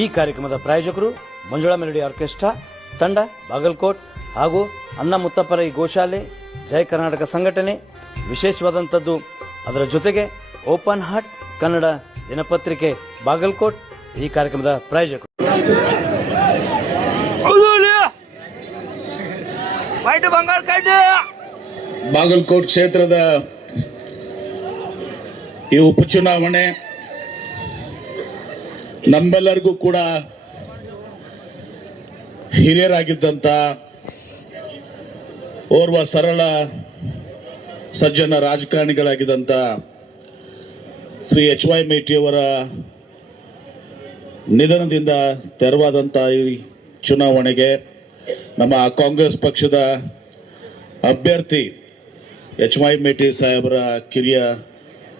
ಈ ಕಾರ್ಯಕ್ರಮದ ಪ್ರಾಯೋಜಕರು ಮಂಜುಳಾ ಮೆಲಡಿ ಆರ್ಕೆಸ್ಟ್ರಾ ತಂಡ ಬಾಗಲಕೋಟ್ ಹಾಗೂ ಅನ್ನ ಮುತ್ತಪ್ಪರೈ ಗೋಶಾಲೆ ಜಯ ಕರ್ನಾಟಕ ಸಂಘಟನೆ. ವಿಶೇಷವಾದಂಥದ್ದು ಅದರ ಜೊತೆಗೆ ಓಪನ್ ಹಾರ್ಟ್ ಕನ್ನಡ ದಿನಪತ್ರಿಕೆ ಬಾಗಲಕೋಟ್ ಈ ಕಾರ್ಯಕ್ರಮದ ಪ್ರಾಯೋಜಕರು. ಬಾಗಲಕೋಟ್ ಕ್ಷೇತ್ರದ ಈ ಉಪಚುನಾವಣೆ ನಮ್ಮೆಲ್ಲರಿಗೂ ಕೂಡ ಹಿರಿಯರಾಗಿದ್ದಂಥ ಓರ್ವ ಸರಳ ಸಜ್ಜನ ರಾಜಕಾರಣಿಗಳಾಗಿದ್ದಂಥ ಶ್ರೀ HY ಮೇಟಿಯವರ ನಿಧನದಿಂದ ತೆರವಾದಂಥ ಈ ಚುನಾವಣೆಗೆ ನಮ್ಮ ಕಾಂಗ್ರೆಸ್ ಪಕ್ಷದ ಅಭ್ಯರ್ಥಿ HY ಮೇಟಿ ಸಾಹೇಬರ ಕಿರಿಯ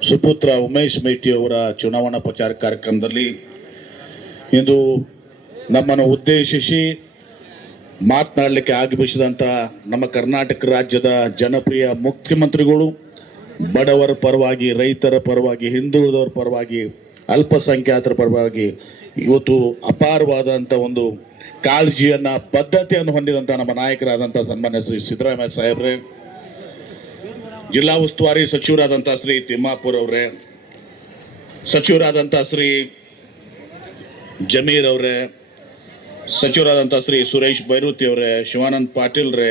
ಸುಪುತ್ರ ಉಮೇಶ್ ಮೇಟಿಯವರ ಚುನಾವಣಾ ಪ್ರಚಾರ ಕಾರ್ಯಕ್ರಮದಲ್ಲಿ ಇಂದು ನಮ್ಮನ್ನು ಉದ್ದೇಶಿಸಿ ಮಾತನಾಡಲಿಕ್ಕೆ ಆಗಮಿಸಿದಂಥ ನಮ್ಮ ಕರ್ನಾಟಕ ರಾಜ್ಯದ ಜನಪ್ರಿಯ ಮುಖ್ಯಮಂತ್ರಿಗಳು ಬಡವರ ಪರವಾಗಿ, ರೈತರ ಪರವಾಗಿ, ಹಿಂದುಳಿದವರ ಪರವಾಗಿ, ಅಲ್ಪಸಂಖ್ಯಾತರ ಪರವಾಗಿ ಇವತ್ತು ಅಪಾರವಾದಂಥ ಒಂದು ಕಾಳಜಿಯನ್ನು, ಬದ್ಧತೆಯನ್ನು ಹೊಂದಿದಂಥ ನಮ್ಮ ನಾಯಕರಾದಂಥ ಸನ್ಮಾನ್ಯ ಶ್ರೀ ಸಿದ್ದರಾಮಯ್ಯ ಸಾಹೇಬ್ರೆ, ಜಿಲ್ಲಾ ಉಸ್ತುವಾರಿ ಸಚಿವರಾದಂಥ ಶ್ರೀ ತಿಮ್ಮಾಪುರ್ ಅವರೇ, ಸಚಿವರಾದಂಥ ಶ್ರೀ ಜಮೀರ್ ಅವರೇ, ಸಚಿವರಾದಂಥ ಶ್ರೀ ಸುರೇಶ್ ಬೈರುತಿ ಅವರೇ, ಶಿವಾನಂದ್ ಪಾಟೀಲ್ ರೇ,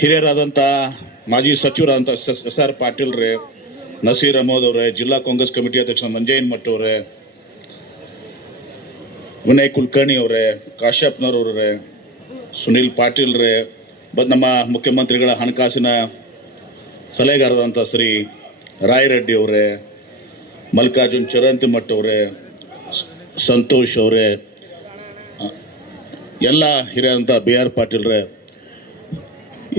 ಹಿರಿಯರಾದಂಥ ಮಾಜಿ ಸಚಿವರಾದಂಥ SR ಪಾಟೀಲ್ ರೇ, ನಸೀರ್ ಅಹಮದ್ ಅವರೇ, ಜಿಲ್ಲಾ ಕಾಂಗ್ರೆಸ್ ಕಮಿಟಿ ಅಧ್ಯಕ್ಷ ಮಂಜಯ್ಯನ್ ಮಠ್ ಅವರೇ, ವಿನಯ್ ಕುಲಕರ್ಣಿ ಅವರೇ, ಕಾಶ್ಯಪ್ನವರವರೇ, ಸುನೀಲ್ ಪಾಟೀಲ್ ರೇ, ನಮ್ಮ ಮುಖ್ಯಮಂತ್ರಿಗಳ ಹಣಕಾಸಿನ ಸಲಹೆಗಾರರಾದಂಥ ಶ್ರೀ ರಾಯರೆಡ್ಡಿ ಅವರೇ, ಮಲ್ಲಿಕಾರ್ಜುನ್ ಚರಂತಿಮಠ್ ಅವರೇ, ಸಂತೋಷ್ ಅವರೇ, ಎಲ್ಲ ಹಿರಿಯಂಥ BR ಪಾಟೀಲ್ರೇ,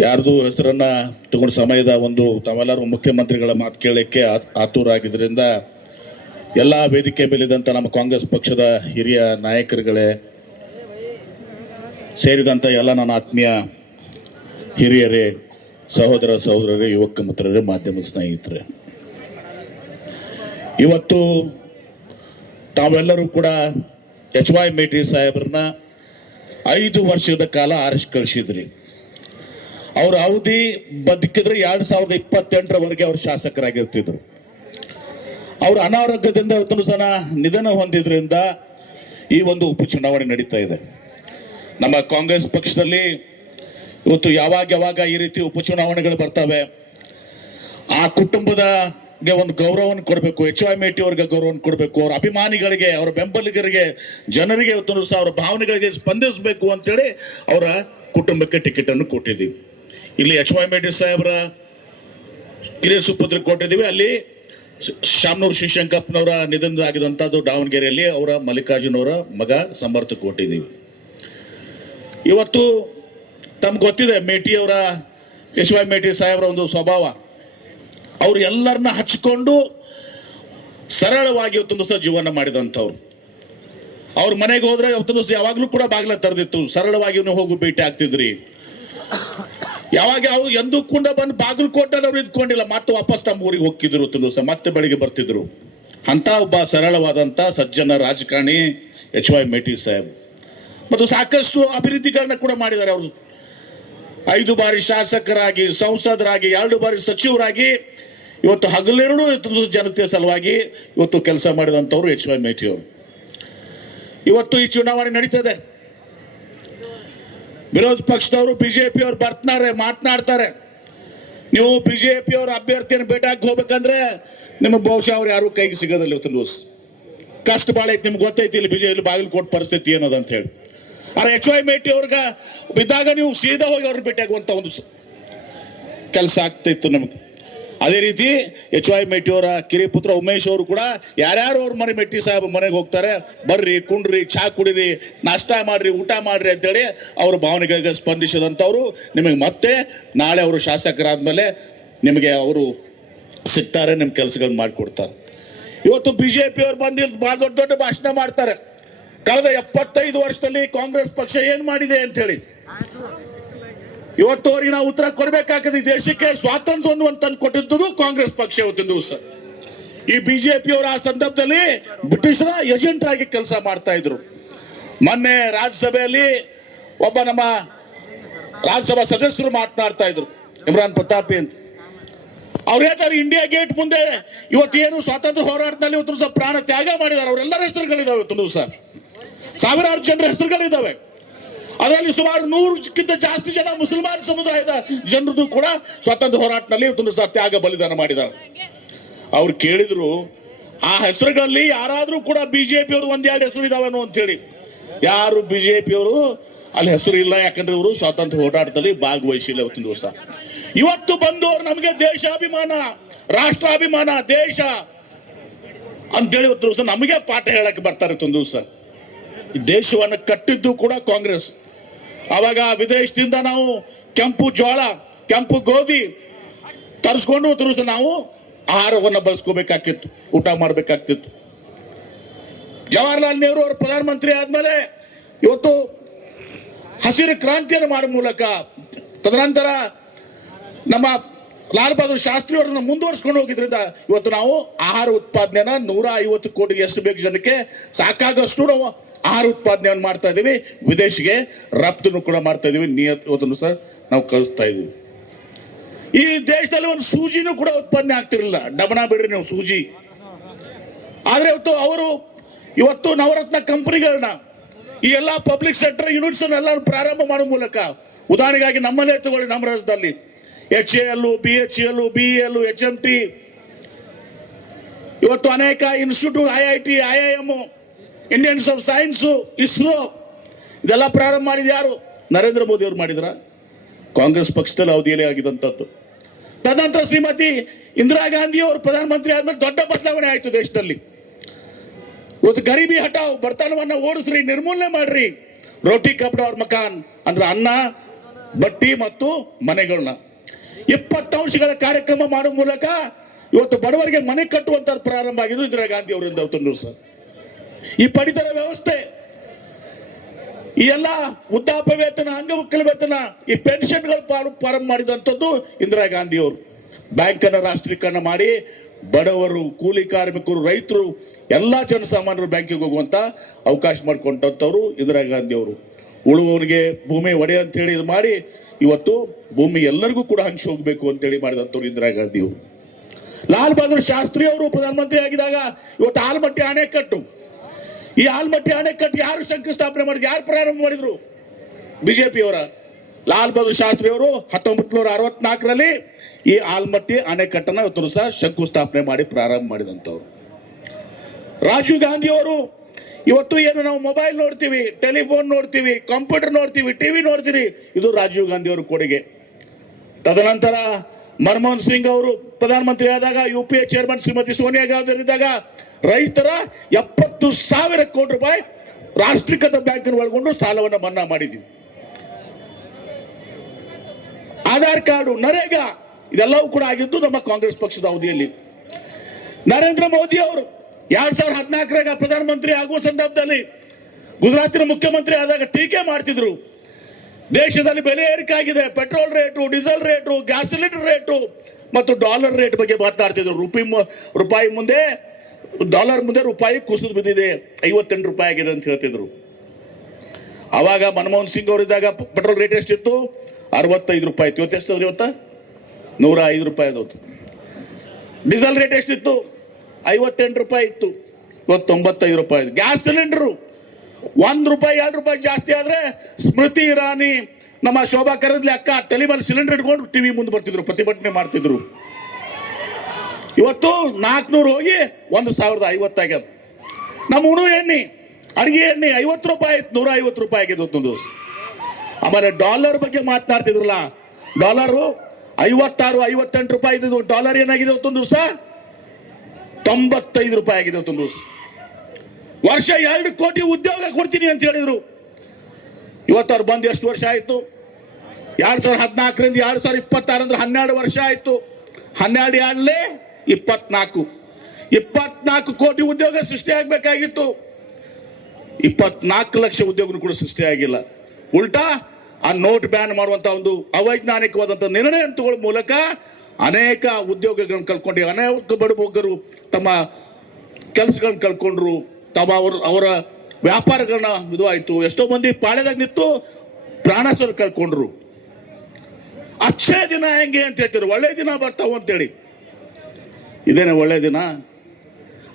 ಯಾರ್ದು ಹೆಸರನ್ನು ತಗೊಂಡು ಸಮಯದ ಒಂದು ತಾವೆಲ್ಲರೂ ಮುಖ್ಯಮಂತ್ರಿಗಳ ಮಾತು ಕೇಳಲಿಕ್ಕೆ ಆತುರಾಗಿದ್ದರಿಂದ ಎಲ್ಲ ವೇದಿಕೆ ಮೇಲಿದ್ದಂಥ ನಮ್ಮ ಕಾಂಗ್ರೆಸ್ ಪಕ್ಷದ ಹಿರಿಯ ನಾಯಕರುಗಳೇ ಸೇರಿದಂಥ ಎಲ್ಲ ನನ್ನ ಆತ್ಮೀಯ ಹಿರಿಯರೇ, ಸಹೋದರ ಸಹೋದರರೇ, ಯುವಕ ಮಿತ್ರರೇ, ಮಾಧ್ಯಮ ಸ್ನೇಹಿತರೆ, ಇವತ್ತು ತಾವೆಲ್ಲರೂ ಕೂಡ HY ಮೇಟಿ ಸಾಹೇಬ್ರನ್ನ 5 ವರ್ಷದ ಕಾಲ ಆರಿಸಿ ಕಳಿಸಿದ್ರಿ. ಅವ್ರ ಅವಧಿ ಬದುಕಿದ್ರೆ 2028ರವರೆಗೆ ಅವ್ರು ಶಾಸಕರಾಗಿರ್ತಿದ್ರು. ಅವ್ರ ಅನಾರೋಗ್ಯದಿಂದ ಇವತ್ತು ಸಹ ನಿಧನ ಹೊಂದಿದ್ರಿಂದ ಈ ಒಂದು ಉಪಚುನಾವಣೆ ನಡೀತಾ ಇದೆ. ನಮ್ಮ ಕಾಂಗ್ರೆಸ್ ಪಕ್ಷದಲ್ಲಿ ಇವತ್ತು ಯಾವಾಗ ಈ ರೀತಿ ಉಪಚುನಾವಣೆಗಳು ಬರ್ತವೆ, ಆ ಕುಟುಂಬದಗೆ ಒಂದು ಗೌರವವನ್ನು ಕೊಡಬೇಕು, HY ಮೇಟಿ ಅವ್ರಿಗೆ ಗೌರವವನ್ನು ಕೊಡಬೇಕು, ಅವ್ರ ಅಭಿಮಾನಿಗಳಿಗೆ, ಅವರ ಬೆಂಬಲಿಗರಿಗೆ, ಜನರಿಗೆ ಇವತ್ತು ಸಹ ಅವರ ಭಾವನೆಗಳಿಗೆ ಸ್ಪಂದಿಸಬೇಕು ಅಂತೇಳಿ ಅವರ ಕುಟುಂಬಕ್ಕೆ ಟಿಕೆಟನ್ನು ಕೊಟ್ಟಿದ್ದೀವಿ. ಇಲ್ಲಿ HY ಮೇಟಿ ಸಾಹೇಬರ ಕಿರಿಯ ಸುಪುತ್ರ ಕೊಟ್ಟಿದ್ದೀವಿ. ಅಲ್ಲಿ ಶಾಮನೂರು ಶಿವಶಂಕಪ್ಪನವರ ನಿಧನ ಆಗಿದಂಥದ್ದು ದಾವಣಗೆರೆಯಲ್ಲಿ ಅವರ ಮಲ್ಲಿಕಾರ್ಜುನ್ ಅವರ ಮಗ ಸಮರ್ಥ ಕೊಟ್ಟಿದ್ದೀವಿ. ಇವತ್ತು ತಮ್ಗೆ ಗೊತ್ತಿದೆ ಮೇಟಿಯವರ HY ಮೇಟಿ ಸಾಹೇಬರ ಒಂದು ಸ್ವಭಾವ, ಅವ್ರು ಎಲ್ಲರನ್ನ ಹಚ್ಕೊಂಡು ಸರಳವಾಗಿ ಇವತ್ತೊಂದು ಸಹ ಜೀವನ ಮಾಡಿದಂಥವ್ರು. ಅವ್ರ ಮನೆಗೆ ಹೋದ್ರೆ ಇವತ್ತೊಂದು ಸಹ ಯಾವಾಗಲೂ ಕೂಡ ಬಾಗಿಲ ತೆರೆದಿತ್ತು, ಸರಳವಾಗಿ ಹೋಗಿ ಭೇಟಿ ಆಗ್ತಿದ್ರಿ. ಯಾವಾಗ ಅವ್ರು ಎಂದೂ ಕೂಡ ಬಂದು ಬಾಗಲಕೋಟಲ್ಲಿ ಅವ್ರು ಇದ್ಕೊಂಡಿಲ್ಲ, ಮತ್ತೆ ವಾಪಸ್ ತಮ್ಮ ಊರಿಗೆ ಹೋಗ್ತಿದ್ರು, ಇವತ್ತೊಂದು ಸಹ ಮತ್ತೆ ಬೆಳಿಗ್ಗೆ ಬರ್ತಿದ್ರು. ಅಂತ ಒಬ್ಬ ಸರಳವಾದಂಥ ಸಜ್ಜನ ರಾಜಕಾರಣಿ HY ಮೇಟಿ ಸಾಹೇಬ್. ಮತ್ತು ಸಾಕಷ್ಟು ಅಭಿವೃದ್ಧಿಗಳನ್ನ ಕೂಡ ಮಾಡಿದ್ದಾರೆ. ಅವರು 5 ಬಾರಿ ಶಾಸಕರಾಗಿ, ಸಂಸದರಾಗಿ, 2 ಬಾರಿ ಸಚಿವರಾಗಿ ಇವತ್ತು ಹಗಲಿರುಳು ಜನತೆಯ ಸಲುವಾಗಿ ಇವತ್ತು ಕೆಲಸ ಮಾಡಿದಂಥವ್ರು HY ಮೇಟಿ ಅವರು. ಇವತ್ತು ಈ ಚುನಾವಣೆ ನಡೀತದೆ. ವಿರೋಧ ಪಕ್ಷದವರು BJP ಅವರು ಮಾತನಾಡ್ತಾರೆ, ನೀವು BJP ಅವರ ಅಭ್ಯರ್ಥಿಯನ್ನು ಭೇಟಿಯಾಗಿ ಹೋಗ್ಬೇಕಂದ್ರೆ ನಿಮಗೆ ಬಹುಶಃ ಅವ್ರು ಯಾರು ಕೈಗೆ ಸಿಗೋದಿಲ್ಲ. ಇವತ್ತು ದಿವಸ ಕಷ್ಟ ಭಾಳ ಐತಿ, ನಿಮ್ಗೆ ಗೊತ್ತೈತಿ ಇಲ್ಲಿ BJP ಬಾಗಲಕೋಟ್ ಪರಿಸ್ಥಿತಿ ಏನದ ಅಂತ ಹೇಳಿ. ಆದ್ರೆ HY ಮೇಟಿ ಅವ್ರಿಗೆ ಬಿದ್ದಾಗ ನೀವು ಸೀದಾ ಹೋಗಿ ಅವ್ರನ್ನ ಭೇಟಿಯಾಗುವಂಥ ಒಂದು ಕೆಲಸ ಆಗ್ತಿತ್ತು ನಮಗೆ. ಅದೇ ರೀತಿ HY ಮೇಟಿ ಅವರ ಕಿರಿಯ ಪುತ್ರ ಉಮೇಶ್ ಅವರು ಕೂಡ ಯಾರ್ಯಾರು ಅವ್ರ ಮೇಟಿ ಸಾಹೇಬ್ ಮನೆಗೆ ಹೋಗ್ತಾರೆ, ಬರ್ರಿ, ಕುಂಡ್ರಿ, ಚಹಾ ಕುಡಿರಿ, ನಾಷ್ಟ ಮಾಡ್ರಿ, ಊಟ ಮಾಡ್ರಿ ಅಂತೇಳಿ ಅವ್ರ ಭಾವನೆಗಳಿಗೆ ಸ್ಪಂದಿಸಿದಂಥವ್ರು. ನಿಮಗೆ ಮತ್ತೆ ನಾಳೆ ಅವರು ಶಾಸಕರಾದ್ಮೇಲೆ ನಿಮಗೆ ಅವರು ಸಿಗ್ತಾರೆ, ನಿಮ್ಮ ಕೆಲಸಗಳನ್ನ ಮಾಡಿಕೊಡ್ತಾರೆ. ಇವತ್ತು BJP ಅವ್ರು ಬಂದು ಭಾಳ ದೊಡ್ಡ ಭಾಷಣ ಮಾಡ್ತಾರೆ, ಕಳೆದ 75 ವರ್ಷದಲ್ಲಿ ಕಾಂಗ್ರೆಸ್ ಪಕ್ಷ ಏನು ಮಾಡಿದೆ ಅಂತೇಳಿ. ಇವತ್ತು ಅವರಿಗೆ ನಾವು ಉತ್ತರ ಕೊಡಬೇಕಾಗಿದೆ. ದೇಶಕ್ಕೆ ಸ್ವಾತಂತ್ರ್ಯವನ್ನು ತಂದು ಕೊಟ್ಟಿದ್ದು ಕಾಂಗ್ರೆಸ್ ಪಕ್ಷ ಇವತ್ತಿನ ದಿವಸ. ಈ ಬಿಜೆಪಿಯವರು ಆ ಸಂದರ್ಭದಲ್ಲಿ ಬ್ರಿಟಿಷರ ಏಜೆಂಟ್ ಆಗಿ ಕೆಲಸ ಮಾಡ್ತಾ ಇದ್ರು. ಮೊನ್ನೆ ರಾಜ್ಯಸಭೆಯಲ್ಲಿ ಒಬ್ಬ ನಮ್ಮ ರಾಜ್ಯಸಭಾ ಸದಸ್ಯರು ಮಾತನಾಡ್ತಾ ಇದ್ರು, ಇಮ್ರಾನ್ ಪ್ರತಾಪಿ ಅಂತ. ಅವ್ರು ಹೇಳ್ತಾರೆ, ಇಂಡಿಯಾ ಗೇಟ್ ಮುಂದೆ ಇವತ್ತೇನು ಸ್ವಾತಂತ್ರ್ಯ ಹೋರಾಟದಲ್ಲಿ ಇವತ್ತು ದಿವಸ ಪ್ರಾಣ ತ್ಯಾಗ ಮಾಡಿದ್ದಾರೆ, ಅವರೆಲ್ಲರ ಹೆಸರುಗಳಿದಾವೆ. ಇವತ್ತು ದಿವಸ ಸಾವಿರಾರು ಜನರ ಹೆಸರುಗಳಿದ್ದಾವೆ. ಅದರಲ್ಲಿ ಸುಮಾರು 100ಕ್ಕಿಂತ ಜಾಸ್ತಿ ಜನ ಮುಸಲ್ಮಾನ ಸಮುದಾಯದ ಜನರದು ಕೂಡ ಸ್ವಾತಂತ್ರ್ಯ ಹೋರಾಟದಲ್ಲಿ ಇವತ್ತು ದಿವಸ ತ್ಯಾಗ ಬಲಿದಾನ ಮಾಡಿದ್ದಾರೆ. ಅವ್ರು ಕೇಳಿದ್ರು, ಆ ಹೆಸರುಗಳಲ್ಲಿ ಯಾರಾದ್ರೂ ಕೂಡ ಬಿಜೆಪಿಯವರು ಒಂದೆರಡು ಹೆಸರು ಇದಾವೇನೋ ಅಂತ ಹೇಳಿ. ಯಾರು ಬಿಜೆಪಿಯವರು ಅಲ್ಲಿ ಹೆಸರು ಇಲ್ಲ, ಯಾಕಂದ್ರೆ ಇವರು ಸ್ವಾತಂತ್ರ್ಯ ಹೋರಾಟದಲ್ಲಿ ಭಾಗವಹಿಸಿಲ್ಲ. ಇವತ್ತಿನ ದಿವಸ ಇವತ್ತು ಬಂದವರು ನಮಗೆ ದೇಶಾಭಿಮಾನ, ರಾಷ್ಟ್ರಾಭಿಮಾನ, ದೇಶ ಅಂತೇಳಿ ಇವತ್ತು ದಿವಸ ನಮಗೆ ಪಾಠ ಹೇಳಕ್ಕೆ ಬರ್ತಾರೆ. ಇವತ್ತೊಂದು ದಿವಸ ಈ ದೇಶವನ್ನು ಕಟ್ಟಿದ್ದು ಕೂಡ ಕಾಂಗ್ರೆಸ್. ಅವಾಗ ವಿದೇಶದಿಂದ ನಾವು ಕೆಂಪು ಜೋಳ, ಕೆಂಪು ಗೋಧಿ ತರಿಸ್ಕೊಂಡು ಇವತ್ತು ನಾವು ಆಹಾರವನ್ನು ಬಳಸ್ಕೋಬೇಕಾಗಿತ್ತು, ಊಟ ಮಾಡಬೇಕಾಗ್ತಿತ್ತು. ಜವಾಹರ್ಲಾಲ್ ನೆಹರು ಅವರು ಪ್ರಧಾನಮಂತ್ರಿ ಆದ್ಮೇಲೆ ಇವತ್ತು ಹಸಿರು ಕ್ರಾಂತಿಯನ್ನು ಮಾಡುವ ಮೂಲಕ, ತದನಂತರ ನಮ್ಮ ಲಾಲ್ ಬಹದ್ದೂರ್ ಶಾಸ್ತ್ರಿ ಅವರನ್ನು ಮುಂದುವರಿಸ್ಕೊಂಡು ಹೋಗಿದ್ರಿಂದ ಇವತ್ತು ನಾವು ಆಹಾರ ಉತ್ಪಾದನೆನ 150 ಕೋಟಿಗೆ ಎಷ್ಟು ಬೇಕು ಜನಕ್ಕೆ ಸಾಕಾಗಷ್ಟು ನಾವು ಆಹಾರ ಉತ್ಪಾದನೆಯನ್ನು ಮಾಡ್ತಾ ಇದ್ದೀವಿ. ವಿದೇಶಿಗೆ ರಫ್ತನ್ನು ಕೂಡ ಮಾಡ್ತಾ ಇದ್ದೀವಿ. ಇವತ್ತನ್ನು ಸಹ ನಾವು ಕಳಿಸ್ತಾ ಇದ್ದೀವಿ. ಈ ದೇಶದಲ್ಲಿ ಒಂದು ಸೂಜಿನೂ ಕೂಡ ಉತ್ಪಾದನೆ ಆಗ್ತಿರಲಿಲ್ಲ, ಡಬನ ಬಿಡ್ರಿ ನೀವು ಸೂಜಿ. ಆದ್ರೆ ಅವರು ಇವತ್ತು ನವರತ್ನ ಕಂಪನಿಗಳನ್ನ, ಈ ಎಲ್ಲ ಪಬ್ಲಿಕ್ ಸೆಕ್ಟರ್ ಯೂನಿಟ್ಸ್ ಎಲ್ಲ ಪ್ರಾರಂಭ ಮಾಡುವ ಮೂಲಕ, ಉದಾಹರಣೆಗಾಗಿ ನಮ್ಮಲ್ಲೇ ತಗೊಳ್ಳಿ, ನಮ್ಮ ರಾಜ್ಯದಲ್ಲಿ HAL, BHEL, BEL, HMT, ಇವತ್ತು ಅನೇಕ institute, IIT, IIM, Indians of science, ISRO, ಇದೆಲ್ಲ ಪ್ರಾರಂಭ ಮಾಡಿದ ಯಾರು? ನರೇಂದ್ರ ಮೋದಿ ಅವರು ಮಾಡಿದ್ರ? ಕಾಂಗ್ರೆಸ್ ಪಕ್ಷದಲ್ಲಿ ಅವಧಿಯಲ್ಲಿ ಆಗಿದಂಥದ್ದು. ತದನಂತರ ಶ್ರೀಮತಿ ಇಂದಿರಾ ಗಾಂಧಿ ಅವರು ಪ್ರಧಾನಮಂತ್ರಿ ಆದ್ಮೇಲೆ ದೊಡ್ಡ ಬದಲಾವಣೆ ಆಯಿತು ದೇಶದಲ್ಲಿ. ಇವತ್ತು ಗರೀಬಿ ಹಟಾವ್, ಬಡತನವನ್ನ ಓಡಿಸ್ರಿ, ನಿರ್ಮೂಲನೆ ಮಾಡ್ರಿ. ರೋಟಿ ಕಪಡ ಅವ್ರ ಮಕಾನ್ ಅಂದ್ರೆ ಅನ್ನ, ಬಟ್ಟಿ ಮತ್ತು ಮನೆಗಳನ್ನ 20 ಅಂಶಗಳ ಕಾರ್ಯಕ್ರಮ ಮಾಡುವ ಮೂಲಕ ಇವತ್ತು ಬಡವರಿಗೆ ಮನೆ ಕಟ್ಟುವಂತ ಪ್ರಾರಂಭ ಆಗಿದ್ದು ಇಂದಿರಾ ಗಾಂಧಿ ಅವರಿಂದ. ದಿವಸ ಈ ಪಡಿತರ ವ್ಯವಸ್ಥೆ, ಈ ಎಲ್ಲ ವೃದ್ಧಾಪ್ಯ ವೇತನ, ಅಂಗವಿಕಲ ವೇತನ, ಈ ಪೆನ್ಷನ್ಗಳು ಪ್ರಾರಂಭ ಮಾಡಿದಂಥದ್ದು ಇಂದಿರಾ ಗಾಂಧಿ ಅವರು. ಬ್ಯಾಂಕನ್ನು ರಾಷ್ಟ್ರೀಕರಣ ಮಾಡಿ ಬಡವರು, ಕೂಲಿ ಕಾರ್ಮಿಕರು, ರೈತರು, ಎಲ್ಲ ಜನಸಾಮಾನ್ಯರು ಬ್ಯಾಂಕಿಗೆ ಹೋಗುವಂತ ಅವಕಾಶ ಮಾಡಿಕೊಂಡಂಥವ್ರು ಇಂದಿರಾ ಗಾಂಧಿ ಅವರು. ಉಳುವವನಿಗೆ ಭೂಮಿ ಒಡೆ ಅಂತ ಹೇಳಿ ಇದು ಮಾಡಿ ಇವತ್ತು ಭೂಮಿ ಎಲ್ಲರಿಗೂ ಕೂಡ ಹಂಚಿ ಹೋಗ್ಬೇಕು ಅಂತೇಳಿ ಮಾಡಿದಂಥವ್ರು ಇಂದಿರಾ ಗಾಂಧಿ ಅವರು. ಲಾಲ್ ಬಹದ್ದೂರ್ ಶಾಸ್ತ್ರಿ ಅವರು ಪ್ರಧಾನಮಂತ್ರಿ ಆಗಿದಾಗ ಇವತ್ತು ಆಲಮಟ್ಟಿ ಅಣೆಕಟ್ಟು, ಈ ಆಲಮಟ್ಟಿ ಅಣೆಕಟ್ಟು ಯಾರು ಶಂಕುಸ್ಥಾಪನೆ ಮಾಡಿದ್ರು, ಯಾರು ಪ್ರಾರಂಭ ಮಾಡಿದ್ರು? ಬಿಜೆಪಿಯವರ. ಲಾಲ್ ಬಹದ್ದೂರ್ ಶಾಸ್ತ್ರಿ ಅವರು 1964ರಲ್ಲಿ ಈ ಆಲಮಟ್ಟಿ ಅಣೆಕಟ್ಟನ್ನು ಇವತ್ತು ಸಹ ಶಂಕುಸ್ಥಾಪನೆ ಮಾಡಿ ಪ್ರಾರಂಭ ಮಾಡಿದಂಥವ್ರು. ರಾಜೀವ್ ಗಾಂಧಿ ಅವರು ಇವತ್ತು ಏನು ನಾವು ಮೊಬೈಲ್ ನೋಡ್ತೀವಿ, ಟೆಲಿಫೋನ್ ನೋಡ್ತೀವಿ, ಕಂಪ್ಯೂಟರ್ ನೋಡ್ತೀವಿ, ಟಿವಿ ನೋಡ್ತೀವಿ, ಇದು ರಾಜೀವ್ ಗಾಂಧಿ ಅವರು ಕೊಡುಗೆ. ತದನಂತರ ಮನಮೋಹನ್ ಸಿಂಗ್ ಅವರು ಪ್ರಧಾನಮಂತ್ರಿ ಆದಾಗ, UPA ಚೇರ್ಮನ್ ಶ್ರೀಮತಿ ಸೋನಿಯಾ ಗಾಂಧಿ ಇದ್ದಾಗ ರೈತರ 70,000 ಕೋಟಿ ರೂಪಾಯಿ ರಾಷ್ಟ್ರೀಕೃತ ಬ್ಯಾಂಕ್ ಒಳಗೊಂಡು ಸಾಲವನ್ನು ಮನ್ನಾ ಮಾಡಿದ್ವಿ. ಆಧಾರ್ ಕಾರ್ಡು, ನರೇಗಾ, ಇದೆಲ್ಲವೂ ಕೂಡ ಆಗಿದ್ದು ನಮ್ಮ ಕಾಂಗ್ರೆಸ್ ಪಕ್ಷದ ಅವಧಿಯಲ್ಲಿ. ನರೇಂದ್ರ ಮೋದಿ ಅವರು 2014ರಾಗ ಪ್ರಧಾನಮಂತ್ರಿ ಆಗುವ ಸಂದರ್ಭದಲ್ಲಿ ಗುಜರಾತಿನ ಮುಖ್ಯಮಂತ್ರಿ ಆದಾಗ ಟೀಕೆ ಮಾಡ್ತಿದ್ರು. ದೇಶದಲ್ಲಿ ಬೆಲೆ ಏರಿಕೆ ಆಗಿದೆ, petrol rate, diesel rate, gas cylinder rate ಮತ್ತು ಡಾಲರ್ ರೇಟ್ ಬಗ್ಗೆ ಮಾತನಾಡ್ತಿದ್ರು. ರೂಪಾಯಿ ಮುಂದೆ, ಡಾಲರ್ ಮುಂದೆ ರೂಪಾಯಿ ಕುಸಿದು ಬಿದ್ದಿದೆ, 58 ರೂಪಾಯಿ ಆಗಿದೆ ಅಂತ ಹೇಳ್ತಿದ್ರು. ಆವಾಗ ಮನಮೋಹನ್ ಸಿಂಗ್ ಅವರಿದ್ದಾಗ ಪೆಟ್ರೋಲ್ ರೇಟ್ ಎಷ್ಟಿತ್ತು? 65 ರೂಪಾಯಿ ಇತ್ತು. ಇವತ್ತು ಎಷ್ಟು? ಇವತ್ತು 105 ರೂಪಾಯಿ ಅದತ್ತು. ಡೀಸೆಲ್ ರೇಟ್ ಎಷ್ಟಿತ್ತು? 58 ರೂಪಾಯಿ ಇತ್ತು. ಇವತ್ತು 95 ರೂಪಾಯಿ. ಗ್ಯಾಸ್ ಸಿಲಿಂಡರು 1 ರೂಪಾಯಿ 2 ರೂಪಾಯಿ ಜಾಸ್ತಿ ಆದ್ರೆ ಸ್ಮೃತಿ ಇರಾನಿ, ನಮ್ಮ ಶೋಭಾ ಕರಂದ್ಲಿ ಅಕ್ಕ ತಲೆ ಮೇಲೆ ಸಿಲಿಂಡರ್ ಇಟ್ಕೊಂಡು ಟಿವಿ ಮುಂದೆ ಬರ್ತಿದ್ರು, ಪ್ರತಿಭಟನೆ ಮಾಡ್ತಿದ್ರು. ಇವತ್ತು 400 ಹೋಗಿ 1050 ಆಗ್ಯದ. ನಮ್ಮ ಉಣು ಎಣ್ಣೆ, ಅಡಿಗೆ ಎಣ್ಣೆ 50 ರೂಪಾಯಿ ಇತ್ತು, 150 ರೂಪಾಯಿ ಆಗಿದೆ ಇವತ್ತೊಂದು ದಿವಸ. ಆಮೇಲೆ ಡಾಲರ್ ಬಗ್ಗೆ ಮಾತನಾಡ್ತಿದ್ರಲ್ಲ, ಡಾಲರು 56-58 ರೂಪಾಯಿ ಇದ್ದು, ಡಾಲರ್ ಏನಾಗಿದೆ ಇವತ್ತೊಂದು ದಿವಸ? 95 ರೂಪಾಯಿ ಆಗಿದೆ ಇವತ್ತೊಂದು ದಿವಸ. ವರ್ಷ 2 ಕೋಟಿ ಉದ್ಯೋಗ ಕೊಡ್ತೀನಿ ಅಂತ ಹೇಳಿದ್ರು. ಇವತ್ತು ಅವ್ರು ಬಂದು ಎಷ್ಟು ವರ್ಷ ಆಯಿತು? 2014ರಿಂದ 2026 ಅಂದ್ರೆ 12 ವರ್ಷ ಆಯಿತು. 12 24 ಕೋಟಿ ಉದ್ಯೋಗ ಸೃಷ್ಟಿ ಆಗಬೇಕಾಗಿತ್ತು. 24 ಲಕ್ಷ ಉದ್ಯೋಗ ಕೂಡ ಸೃಷ್ಟಿ ಆಗಿಲ್ಲ. ಉಲ್ಟಾ ಆ ನೋಟ್ ಬ್ಯಾನ್ ಮಾಡುವಂತ ಒಂದು ಅವೈಜ್ಞಾನಿಕವಾದಂಥ ನಿರ್ಣಯ ತಗೊಳ್ಳೋ ಮೂಲಕ ಅನೇಕ ಉದ್ಯೋಗಗಳನ್ನು ಕಳ್ಕೊಂಡು ಅನೇಕ ಬಡಬಗ್ಗರು ತಮ್ಮ ಕೆಲಸಗಳನ್ನ ಕಳ್ಕೊಂಡ್ರು, ತಮ್ಮ ಅವರ ವ್ಯಾಪಾರಗಳನ್ನ ಇದು ಆಯಿತು. ಎಷ್ಟೋ ಮಂದಿ ಪಾಳ್ಯದಾಗ ನಿಂತು ಪ್ರಾಣಸರು ಕಳ್ಕೊಂಡ್ರು. ಅಕ್ಷಯ ದಿನ ಹೆಂಗೆ ಅಂತ ಹೇಳ್ತಾರೆ, ಒಳ್ಳೆ ದಿನ ಬರ್ತಾವ ಅಂತೇಳಿ. ಇದೇನೆ ಒಳ್ಳೆ ದಿನ?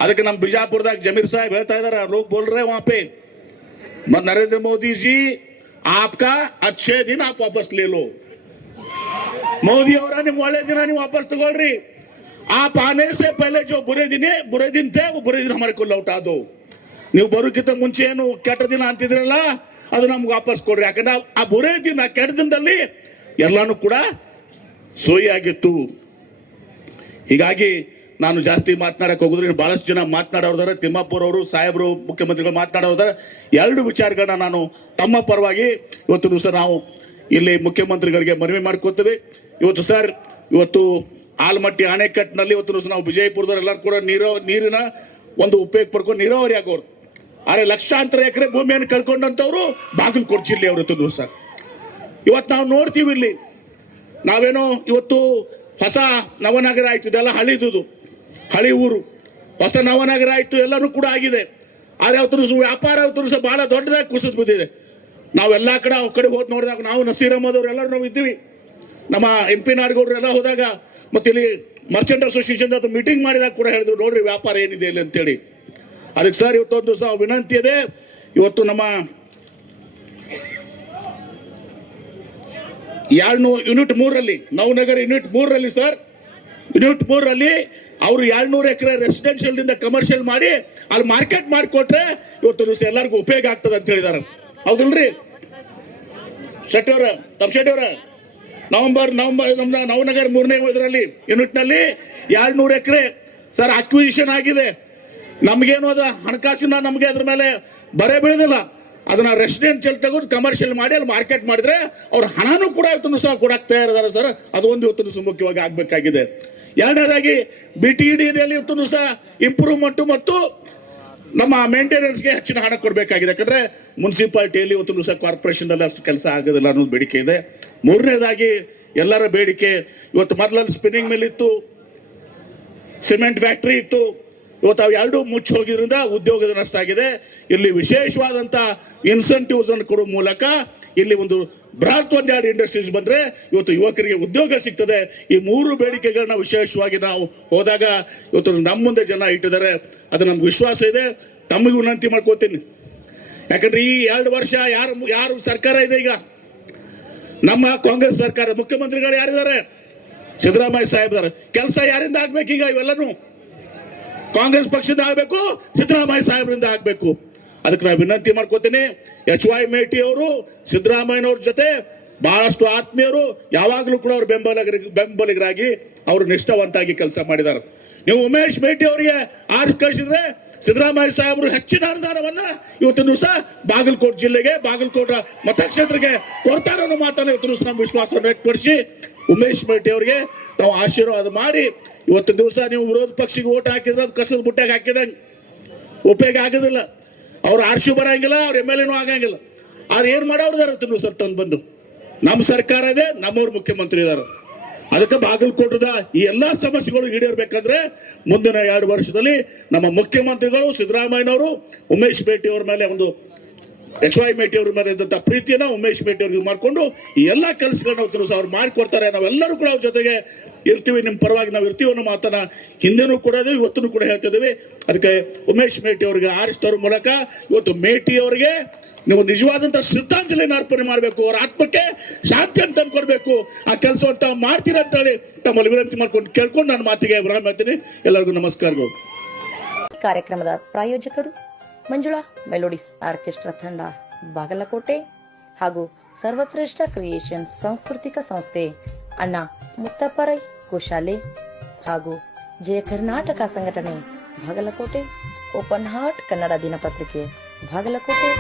ಅದಕ್ಕೆ ನಮ್ಮ ಬಿಜಾಪುರದಾಗ ಜಮೀರ್ ಸಾಹೇಬ್ ಹೇಳ್ತಾ ಇದಾರೆ, ಲೋಗ್ ಬೋಲ್ ರहे वहां पे नरेंद्र मोदी जी आपका अच्छे दिन आप वापस ले लो. ಮೋದಿ ಅವರ ನಿಮ್ ಒಳ್ಳೆ ದಿನ ನೀವು ವಾಪಸ್ ತಗೊಳ್ರಿ. आप आने से पहले जो बुरे दिन थे वो बुरे दिन हमारे को लौटा दो. ನೀವು ಬರೋಕ್ಕಿಂತ ಮುಂಚೆ ಏನು ಕೆಟ್ಟ ದಿನ ಅಂತಿದ್ರಲ್ಲ ಅದು ನಮ್ಗೆ ವಾಪಸ್ ಕೊಡ್ರಿ. ಯಾಕಂದ್ರೆ ಆ ಬುರೇ ದಿನ ಕೆಟ್ಟ ದಿನದಲ್ಲಿ ಎಲ್ಲಾನು ಕೂಡ ಸೋಯಿ ಆಗಿತ್ತು. ಹೀಗಾಗಿ ನಾನು ಜಾಸ್ತಿ ಮಾತನಾಡಕ್ಕೆ ಹೋಗಿದ್ರೆ ಬಹಳಷ್ಟು ಜನ ಮಾತನಾಡೋದಾರೆ, ತಿಮ್ಮಾಪುರ ಅವರು ಸಾಹೇಬರು ಮುಖ್ಯಮಂತ್ರಿಗಳು ಮಾತನಾಡೋದಾರೆ. ಎರಡು ವಿಚಾರಗಳನ್ನ ನಾನು ತಮ್ಮ ಪರವಾಗಿ ಇವತ್ತು ದಿವಸ ನಾವು ಇಲ್ಲಿ ಮುಖ್ಯಮಂತ್ರಿಗಳಿಗೆ ಮನವಿ ಮಾಡ್ಕೋತೀವಿ. ಇವತ್ತು ಸರ್, ಇವತ್ತು ಆಲಮಟ್ಟಿ ಅಣೆಕಟ್ಟಿನಲ್ಲಿ ಇವತ್ತು ದಿವಸ ನಾವು ವಿಜಯಪುರದವ್ರು ಎಲ್ಲರೂ ಕೂಡ ನೀರಿನ ಒಂದು ಉಪಯೋಗ ಪಡ್ಕೊಂಡು ನೀರಾವರಿ ಆಗೋರು. ಆದರೆ ಲಕ್ಷಾಂತರ ಎಕರೆ ಭೂಮಿಯನ್ನು ಕಳ್ಕೊಂಡಂಥವ್ರು ಬಾಗಲಕೋಟೆ ಜಿಲ್ಲೆಯವರು ಇವತ್ತು ದಿವಸ. ಇವತ್ತು ನಾವು ನೋಡ್ತೀವಿ ಇಲ್ಲಿ ನಾವೇನೋ ಇವತ್ತು ಹೊಸ ನವನಗರ ಆಯಿತು, ಇದೆಲ್ಲ ಹಳಿದುದು ಹಳಿ ಊರು, ಹೊಸ ನವನಗರ ಆಯಿತು, ಎಲ್ಲನೂ ಕೂಡ ಆಗಿದೆ. ಆದರೆ ಅವತ್ತು ದಿವಸ ವ್ಯಾಪಾರ ಅವತ್ತು ದಿವಸ ಬಹಳ ದೊಡ್ಡದಾಗಿ ಕುಸಿದು ಬಿದ್ದಿದೆ. ನಾವೆಲ್ಲ ಕಡೆ ಹೋಗಿ ನೋಡಿದಾಗ ನಾವು ನಸೀರ್ ಅಹಮದ್ ಅವರು ಎಲ್ಲರೂ ನಾವು ಇದ್ದೀವಿ, ನಮ್ಮ MP ನಾಡಗೌಡರು ಎಲ್ಲ ಹೋದಾಗ, ಮತ್ತೆ ಇಲ್ಲಿ ಮರ್ಚೆಂಟ್ ಅಸೋಸಿಯೇಷನ್ ಅದು ಮೀಟಿಂಗ್ ಮಾಡಿದಾಗ ಕೂಡ ಹೇಳಿದ್ರು, ನೋಡ್ರಿ ವ್ಯಾಪಾರ ಏನಿದೆ ಇಲ್ಲಿ ಅಂತೇಳಿ. ಅದಕ್ಕೆ ಸರ್ ಇವತ್ತೊಂದು ದಿವಸ ವಿನಂತಿ ಇದೆ. ಇವತ್ತು ನಮ್ಮ 200 ಯೂನಿಟ್ 3ರಲ್ಲಿ ನವನಗರ ಯೂನಿಟ್ 3ರಲ್ಲಿ ಸರ್, ಯೂನಿಟ್ 3ರಲ್ಲಿ ಅವರು 200 ಎಕರೆ ರೆಸಿಡೆನ್ಷಿಯಲ್ ದಿಂದ ಕಮರ್ಷಿಯಲ್ ಮಾಡಿ ಅಲ್ಲಿ ಮಾರ್ಕೆಟ್ ಮಾಡಿಕೊಟ್ರೆ ಇವತ್ತು ದಿವಸ ಎಲ್ಲರಿಗೂ ಉಪಯೋಗ ಆಗ್ತದೆ ಅಂತ ಹೇಳಿದಾರೆ. ಹೌದಲ್ರಿ ಶೆಟ್ಟಿ ಅವರ, ತಮ್ಮ ಶೆಟ್ಟಿ ಅವರ? ನವೆಂಬರ್ ನಮ್ಮ ನವನಗರ 3ನೇ ಇದರಲ್ಲಿ ಯೂನಿಟ್ನಲ್ಲಿ 200 ಎಕರೆ ಸರ್ ಅಕ್ವಿಸಿಷನ್ ಆಗಿದೆ. ನಮಗೇನು ಅದ ಹಣಕಾಸಿನ ನಮಗೆ ಅದ್ರ ಮೇಲೆ ಬರೆ ಬೀಳೋದಿಲ್ಲ. ಅದನ್ನ ರೆಸಿಡೆನ್ಷಿಯಲ್ ತೆಗೆದು ಕಮರ್ಷಿಯಲ್ ಮಾಡಿ ಅಲ್ಲಿ ಮಾರ್ಕೆಟ್ ಮಾಡಿದ್ರೆ ಅವ್ರ ಹಣನೂ ಕೂಡ ಇವತ್ತು ಸಹ ಕೊಡಕ್ಕೆ ತಯಾರಿದ್ದಾರೆ ಸರ್. ಅದು ಒಂದು ಇವತ್ತು ಮುಖ್ಯವಾಗಿ ಆಗಬೇಕಾಗಿದೆ. ಎರಡನೇದಾಗಿ BTED ಇವತ್ತು ಸಹ ಇಂಪ್ರೂವ್ಮೆಂಟು ಮತ್ತು ನಮ್ಮ ಮೇಂಟೆನೆನ್ಸ್ಗೆ ಹೆಚ್ಚಿನ ಹಣ ಕೊಡಬೇಕಾಗಿದೆ. ಯಾಕಂದ್ರೆ ಮುನ್ಸಿಪಾಲಿಟಿಯಲ್ಲಿ ಇವತ್ತು ಸಹ ಕಾರ್ಪೊರೇಷನ್ನಲ್ಲಿ ಅಷ್ಟು ಕೆಲಸ ಆಗೋದಿಲ್ಲ ಅನ್ನೋದು ಬೇಡಿಕೆ ಇದೆ. ಮೂರನೇದಾಗಿ ಎಲ್ಲರ ಬೇಡಿಕೆ, ಇವತ್ತು ಮೊದಲಲ್ಲಿ ಸ್ಪಿನ್ನಿಂಗ್ ಮಿಲ್ ಇತ್ತು, ಸಿಮೆಂಟ್ ಫ್ಯಾಕ್ಟ್ರಿ ಇತ್ತು, ಇವತ್ತು ಅವು ಎರಡು ಮುಚ್ಚಿ ಹೋಗಿದ್ರಿಂದ ಉದ್ಯೋಗದ ನಷ್ಟ ಆಗಿದೆ. ಇಲ್ಲಿ ವಿಶೇಷವಾದಂಥ ಇನ್ಸೆಂಟಿವ್ಸ್ ಅನ್ನು ಕೊಡುವ ಮೂಲಕ ಇಲ್ಲಿ ಒಂದು ಬೃಹತ್ 1-2 ಇಂಡಸ್ಟ್ರೀಸ್ ಬಂದರೆ ಇವತ್ತು ಯುವಕರಿಗೆ ಉದ್ಯೋಗ ಸಿಗ್ತದೆ. ಈ 3 ಬೇಡಿಕೆಗಳನ್ನ ವಿಶೇಷವಾಗಿ ನಾವು ಹೋದಾಗ ಇವತ್ತು ನಮ್ಮ ಮುಂದೆ ಜನ ಇಟ್ಟಿದ್ದಾರೆ. ಅದು ನಮ್ಗೆ ವಿಶ್ವಾಸ ಇದೆ. ತಮಗೆ ವಿನಂತಿ ಮಾಡ್ಕೋತೀನಿ, ಯಾಕಂದ್ರೆ ಈ 2 ವರ್ಷ ಯಾರು ಸರ್ಕಾರ ಇದೆ ಈಗ, ನಮ್ಮ ಕಾಂಗ್ರೆಸ್ ಸರ್ಕಾರ, ಮುಖ್ಯಮಂತ್ರಿಗಳು ಯಾರಿದ್ದಾರೆ? ಸಿದ್ದರಾಮಯ್ಯ ಸಾಹೇಬ್ದಾರೆ. ಕೆಲಸ ಯಾರಿಂದ ಆಗ್ಬೇಕು ಈಗ? ಇವೆಲ್ಲನೂ ಕಾಂಗ್ರೆಸ್ ಪಕ್ಷದಿಂದ ಆಗಬೇಕು, ಸಿದ್ದರಾಮಯ್ಯ ಸಾಹೇಬರಿಂದ ಆಗಬೇಕು. ಅದಕ್ಕೆ ನಾನು ವಿನಂತಿ ಮಾಡ್ಕೋತೀನಿ, HY ಮೇಟಿ ಅವರು ಸಿದ್ದರಾಮಯ್ಯನವ್ರ ಜೊತೆ ಬಹಳಷ್ಟು ಆತ್ಮೀಯರು, ಯಾವಾಗಲೂ ಕೂಡ ಅವರು ಬೆಂಬಲಿಗರಾಗಿ ಅವರು ನಿಷ್ಠಾವಂತಾಗಿ ಕೆಲಸ ಮಾಡಿದ್ದಾರೆ. ನೀವು ಉಮೇಶ್ ಮೇಟಿ ಅವರಿಗೆ ಆರ್ಸ್ ಕಳಿಸಿದ್ರೆ ಸಿದ್ದರಾಮಯ್ಯ ಸಾಹೇಬರು ಹೆಚ್ಚಿನ ಅನುದಾನವನ್ನ ಇವತ್ತಿನ ದಿವಸ ಬಾಗಲಕೋಟೆ ಜಿಲ್ಲೆಗೆ, ಬಾಗಲಕೋಟೆ ಮತಕ್ಷೇತ್ರಕ್ಕೆ ಕೊಡ್ತಾರೆ ಅನ್ನೋ ಮಾತನ್ನು ಇವತ್ತು ದಿವಸ ನಮ್ಮ ವಿಶ್ವಾಸವನ್ನು ವ್ಯಕ್ತಪಡಿಸಿ ಉಮೇಶ್ ಮೇಟಿ ಅವರಿಗೆ ನಾವು ಆಶೀರ್ವಾದ ಮಾಡಿ, ಇವತ್ತಿನ ದಿವಸ ನೀವು ವಿರೋಧ ಪಕ್ಷಕ್ಕೆ ಓಟ್ ಹಾಕಿದ್ರೆ ಅದು ಕಸದ ಬುಟ್ಟಾಗ ಹಾಕಿದಂಗೆ ಉಪಯೋಗ ಆಗೋದಿಲ್ಲ. ಅವ್ರು ಆರ್ಶಿ ಬರಂಗಿಲ್ಲ, ಅವ್ರ MLA ಆಗಂಗಿಲ್ಲ. ಅವ್ರು ಏನು ಮಾಡೋರು ಇವತ್ತಿನ ದಿವಸ ತಂದು ಬಂದು ನಮ್ಮ ಸರ್ಕಾರ ಇದೆ, ನಮ್ಮವ್ರು ಮುಖ್ಯಮಂತ್ರಿ ಇದ್ದಾರೆ. ಅದಕ್ಕೆ ಬಾಗಲಕೋಟದ ಈ ಎಲ್ಲಾ ಸಮಸ್ಯೆಗಳು ಈಡೇರಬೇಕಂದ್ರೆ ಮುಂದಿನ 2 ವರ್ಷದಲ್ಲಿ ನಮ್ಮ ಮುಖ್ಯಮಂತ್ರಿಗಳು ಸಿದ್ದರಾಮಯ್ಯನವರು ಉಮೇಶ್ ಮೇಟಿ ಅವ್ರ ಮೇಲೆ ಒಂದು HY ಮೇಟಿ ಅವ್ರ ಮೇಲೆ ಇದ್ದಂಥ ಪ್ರೀತಿಯನ್ನ ಉಮೇಶ್ ಮೇಟಿ ಅವ್ರಿಗೆ ಮಾಡಿಕೊಂಡು ಈ ಎಲ್ಲ ಕೆಲಸಗಳನ್ನ ಅವ್ರು ಮಾಡಿಕೊಡ್ತಾರೆ. ನಾವೆಲ್ಲರೂ ಕೂಡ ಅವ್ರ ಜೊತೆಗೆ ಇರ್ತೀವಿ, ನಿಮ್ಮ ಪರವಾಗಿ ನಾವು ಇರ್ತೀವಿ ಅನ್ನೋ ಮಾತನ್ನ ಹಿಂದೆನೂ ಕೂಡ ಇವತ್ತೂ ಕೂಡ ಹೇಳ್ತಿದ್ದೀವಿ. ಅದಕ್ಕೆ ಉಮೇಶ್ ಮೇಟಿ ಅವರಿಗೆ ಆರಿಸ್ತವ್ರ ಮೂಲಕ ಇವತ್ತು ಮೇಟಿ ಅವರಿಗೆ ನೀವು ನಿಜವಾದಂಥ ಶ್ರದ್ಧಾಂಜಲಿನ ಅರ್ಪಣೆ ಮಾಡಬೇಕು, ಅವರ ಆತ್ಮಕ್ಕೆ ಶಾಂತಿ ಅಂತ ತಂದ್ಕೊಡ್ಬೇಕು. ಆ ಕೆಲಸವಂತ ಮಾಡ್ತೀರ ಅಂತೇಳಿ ತಮ್ಮಲ್ಲಿ ವಿನಂತಿ ಮಾಡ್ಕೊಂಡು ಕೇಳ್ಕೊಂಡು ನಾನು ಮಾತಿಗೆ ವಿರಾಮ ಮಾಡ್ತೀನಿ. ಎಲ್ಲರಿಗೂ ನಮಸ್ಕಾರಗಳು. ಕಾರ್ಯಕ್ರಮದ ಪ್ರಾಯೋಜಕರು ಮಂಜುಳಾ ಮೆಲೋಡಿಸ್ ಆರ್ಕೆಸ್ಟ್ರಾ ತಂಡ ಬಾಗಲಕೋಟೆ ಹಾಗೂ ಸರ್ವಶ್ರೇಷ್ಠ ಕ್ರಿಯೇಷನ್ಸ್ ಸಾಂಸ್ಕೃತಿಕ ಸಂಸ್ಥೆ ಅಣ್ಣ ಮುತ್ತಪ್ಪರೈ ಗೋಶಾಲೆ ಹಾಗೂ ಜಯ ಕರ್ನಾಟಕ ಸಂಘಟನೆ ಬಾಗಲಕೋಟೆ, ಓಪನ್ ಹಾರ್ಟ್ ಕನ್ನಡ ದಿನಪತ್ರಿಕೆ ಬಾಗಲಕೋಟೆ.